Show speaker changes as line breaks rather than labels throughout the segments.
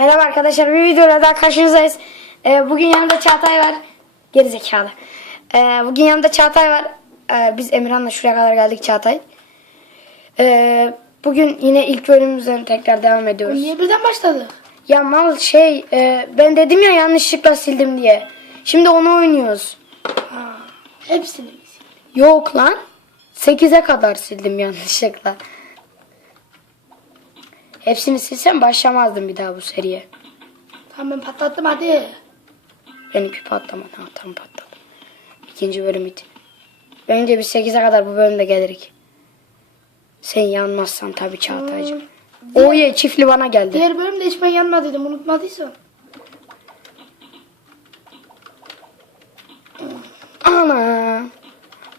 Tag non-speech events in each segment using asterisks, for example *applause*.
Merhaba arkadaşlar bir videoyla daha karşınızdayız. Ee, bugün yanımda Çağatay var. Gerizekalı. Ee, bugün yanımda Çağatay var. Ee, biz Emirhan'la şuraya kadar geldik Çağatay. Ee, bugün yine ilk bölümümüzden tekrar devam ediyoruz.
Niye birden başladı?
Ya mal şey e, ben dedim ya yanlışlıkla sildim diye. Şimdi onu oynuyoruz.
Ha, hepsini biz.
Yok lan. 8'e kadar sildim yanlışlıkla. Hepsini silsem başlamazdım bir daha bu seriye.
Tamam ben patlattım hadi.
Benimki patlamadı. Ha, tam patladı. İkinci bölüm bitti. Bence biz 8'e kadar bu bölümde gelirik. Sen yanmazsan tabii Çağatay'cığım. Oye çiftli bana geldi.
Diğer bölümde hiç ben yanmadıydım unutmadıysan.
Ana.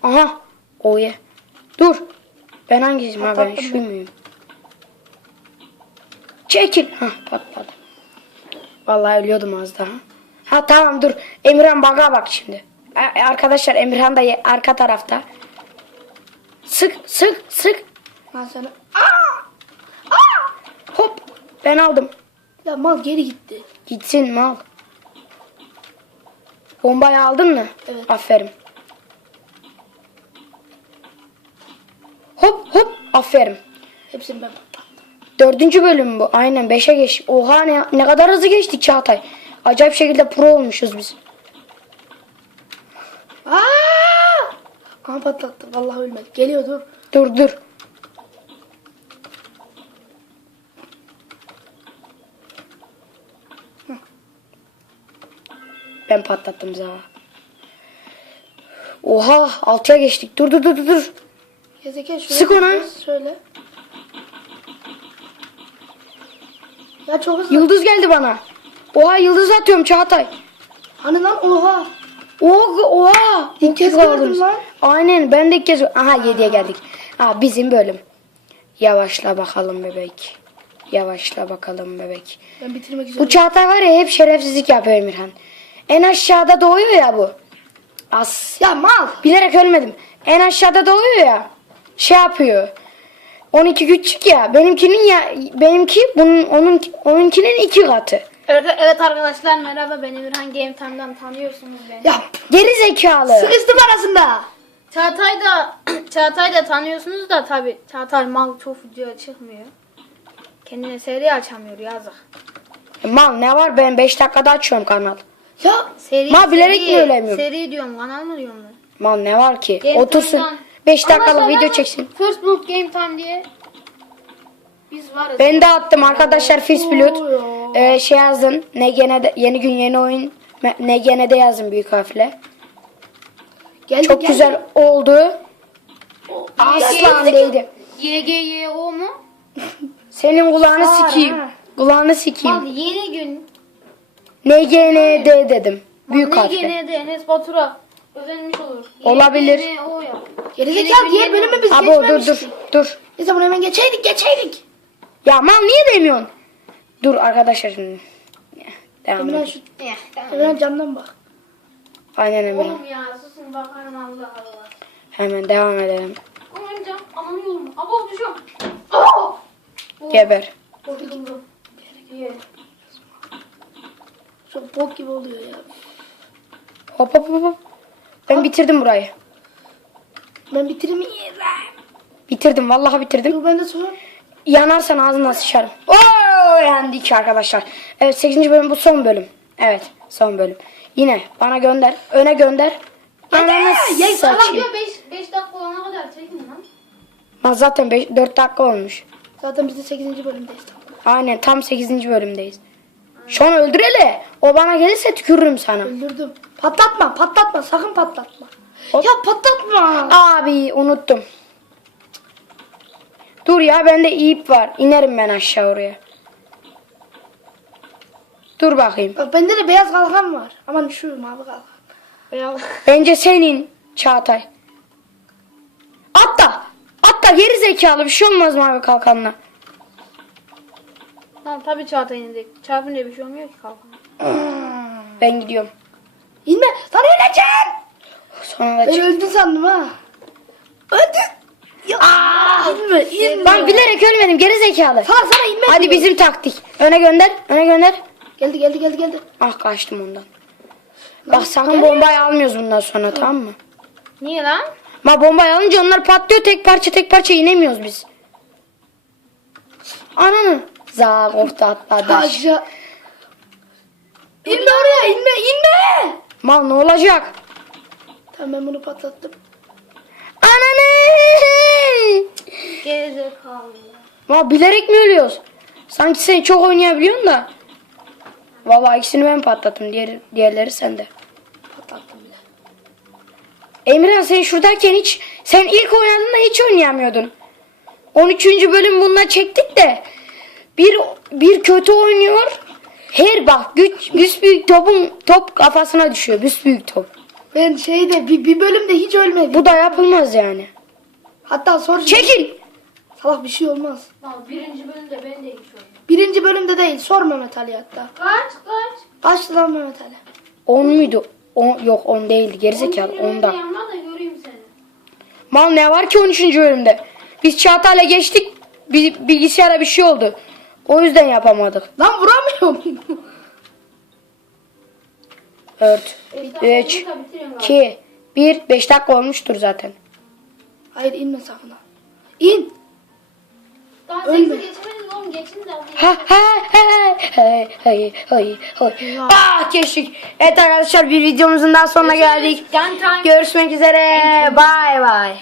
Aha. Oye. Dur. Ben hangisiyim ha ben şu muyum? Çekil. Ha patladı. Vallahi ölüyordum az daha. Ha tamam dur. Emirhan baga bak şimdi. A- Arkadaşlar Emirhan da arka tarafta. Sık sık sık.
Ben sana...
Hop. Ben aldım.
Ya mal geri gitti.
Gitsin mal. Bombayı aldın mı?
Evet.
Aferin. Hop hop aferin.
Hepsini ben.
Dördüncü bölüm bu. Aynen beşe geç. Oha ne, ne kadar hızlı geçtik Çağatay. Acayip şekilde pro olmuşuz biz.
Aa! Aha patlattım. Vallahi ölmedi. Geliyor dur.
Dur dur. Ben patlattım zaten. Oha altıya geçtik. Dur dur dur dur.
Gezeken şöyle.
Sık ona.
yapacağız, Ya çok hızlı.
Yıldız geldi bana. Oha yıldız atıyorum Çağatay.
Hani lan oha.
Oha oha.
İlk kez gördüm lan.
Aynen ben de ilk kez. Aha 7'ye geldik. Ha bizim bölüm. Yavaşla bakalım bebek. Yavaşla bakalım bebek.
Ben bitirmek üzere.
Bu Çağatay var ya hep şerefsizlik yapıyor Emirhan. En aşağıda doğuyor ya bu. As.
Ya mal.
Bilerek ölmedim. En aşağıda doğuyor ya. Şey yapıyor. 12 küçük ya. Benimkinin ya benimki bunun onun onunkinin iki katı.
Evet, evet arkadaşlar merhaba ben Emirhan Game Time'dan tanıyorsunuz beni.
Ya
Geri zekalı.
sıkıştım arasında.
Çağatay da *clears throat* Çağatay da tanıyorsunuz da tabi Çağatay mal çok videoya çıkmıyor. Kendine seri açamıyor yazık.
Mal ne var ben 5 dakikada açıyorum kanal.
Ya
Seri,
Ma, bilerek
seri,
mi ölemiyorum?
Seri diyorum kanal mı diyorum ben?
Mal ne var ki?
Game
Otursun
Time'dan-
5 dakikalık video çeksin.
First Blood Game Time diye biz varız.
Ben de attım arkadaşlar Fist Pilot.
Oo.
Ee, şey yazın. Ne gene de, yeni gün yeni oyun. Ne gene de yazın büyük harfle.
geldi
Çok
geldi.
güzel oldu.
O-
Aslan değdi.
YGYO mu? *laughs*
Senin kulağını
ol,
sikeyim.
ha.
Kulağını sikeyim.
yeni gün.
NGND dedim. Büyük harfle.
de Enes Batur'a özenmiş olur.
Olabilir.
YGYO yap.
Gerizekalı diğer bölümü biz
Abo dur
geçmemiştik.
dur dur.
Neyse bunu hemen geçeydik geçeydik.
Ya mal niye demiyorsun? Dur arkadaşlar şimdi. Devam
Emre
edelim.
şu
Eh, tamam.
Emre camdan bak.
Aynen Emre.
Oğlum ya susun bakarım Allah Allah.
Hemen devam edelim.
Oğlum can aman yolum. Abo düşüyorum. Abo.
Geber.
Korkuldum. İyi.
Çok bok gibi oluyor ya.
Hop hop hop hop. Ben bitirdim burayı.
Ben bitireyim.
Bitirdim vallahi bitirdim.
Dur ben de sonra.
Yanarsan ağzına sıçarım. Oo yendik arkadaşlar. Evet 8. bölüm bu son bölüm. Evet son bölüm. Yine bana gönder. Öne gönder. Ananı.
Video 5 5 dakika olana kadar çekin lan.
Lan zaten 4 dakika olmuş.
Zaten biz de 8. bölümdeyiz.
Aynen tam 8. bölümdeyiz. Şu an öldür hele. O bana gelirse tükürürüm sana.
Öldürdüm. Patlatma patlatma sakın patlatma.
Hop.
Ya patlatma.
Abi unuttum. Dur ya bende ip var. İnerim ben aşağı oraya. Dur bakayım.
Bak bende de beyaz kalkan var. Aman şu mavi kalkan.
Beyaz.
Bence senin Çağatay. Atla. Atla geri zekalı bir şey olmaz mavi kalkanla.
Tamam tabii Çağatay'ın de. Çarpınca bir şey olmuyor ki kalkan.
Ben gidiyorum.
İnme. Sana öleceğim.
Sonra da
Ben
çık.
öldün sandım ha. Öldün. İnme inme.
Ben bilerek ölmedim geri zekalı.
Sana sana inme.
Hadi
diyor.
bizim taktik. Öne gönder. Öne gönder.
Geldi geldi geldi geldi.
Ah kaçtım ondan. Bak sakın bombayı almıyoruz bundan sonra tamam mı?
Niye lan?
Ma bombayı alınca onlar patlıyor tek parça tek parça inemiyoruz biz. Ananı. Za korktu atladı.
Aşağı. İnme oraya inme inme.
Mal ne olacak?
Tamam ben bunu patlattım.
Ananı.
Gerizekalı.
Ma bilerek mi ölüyoruz? Sanki sen çok oynayabiliyorsun da. Vallahi ikisini ben patlattım. Diğer, diğerleri sende.
Patlattım bile.
Emirhan sen şuradayken hiç sen ilk oynadığında hiç oynayamıyordun. 13. bölüm bununla çektik de bir bir kötü oynuyor. Her bak güç büyük topun top kafasına düşüyor. büyük top.
Ben şeyde bir, bir bölümde hiç ölmedim.
Bu da yapılmaz yani.
Hatta sor.
Çekil.
Salak bir şey olmaz.
birinci bölümde ben de hiç oynadım.
Birinci bölümde değil. Sor Mehmet Ali hatta.
Kaç kaç?
Kaçtı lan Mehmet Ali?
10 muydu? 10 yok 10 değildi. Gerizekalı 10'da.
Yanma da göreyim seni.
Mal ne var ki 13. bölümde? Biz Çağatay'la geçtik. Bi- bilgisayara bir şey oldu. O yüzden yapamadık.
Lan vuramıyorum.
4 3 2 1 5 dakika olmuştur zaten.
Hayır inme sakın ha. İn.
Daha
Ölme.
sekizi geçemediniz oğlum geçin de.
Ha ha ha hay hay hay hay. Ah geçtik. Evet arkadaşlar bir videomuzun daha sonuna geldik. Görüşmek üzere. Bye bye.